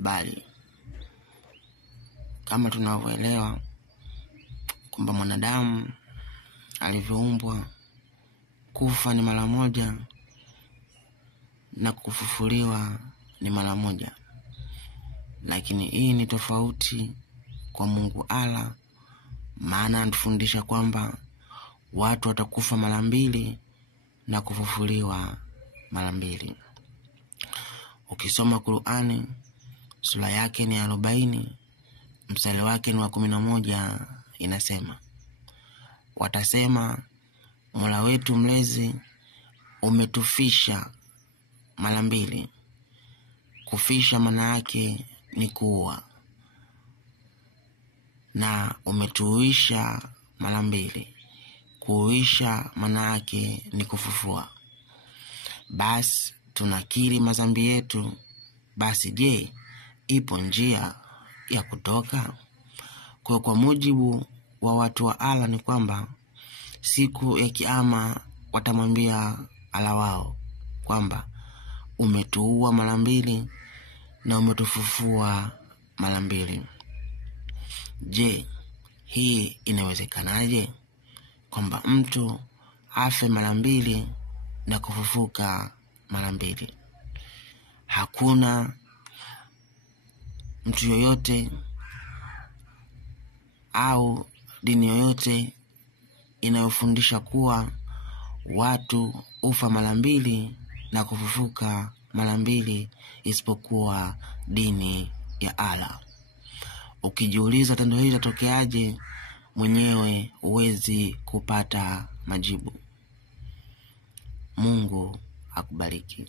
bali kama tunavyoelewa kwamba mwanadamu alivyoumbwa, kufa ni mara moja na kufufuliwa ni mara moja. Lakini hii ni tofauti kwa Mungu Allah, maana anatufundisha kwamba watu watakufa mara mbili na kufufuliwa mara mbili. Ukisoma Qur'ani sura yake ni 40, mstari wake ni wa 11, inasema, watasema Mola wetu mlezi umetufisha mara mbili. Kufisha maana yake ni kuua, na umetuisha mara mbili. Kuisha maana yake ni kufufua. Basi tunakiri madhambi yetu. Basi je, ipo njia ya kutoka? Kwa mujibu wa watu wa Allah ni kwamba siku ya kiyama watamwambia Allah wao kwamba umetuua mara mbili na umetufufua mara mbili. Je, hii inawezekanaje kwamba mtu afe mara mbili na kufufuka mara mbili? Hakuna mtu yoyote au dini yoyote inayofundisha kuwa watu ufa mara mbili na kufufuka mara mbili isipokuwa dini ya Allah. Ukijiuliza tendo hili latokeaje, mwenyewe huwezi kupata majibu. Mungu akubariki.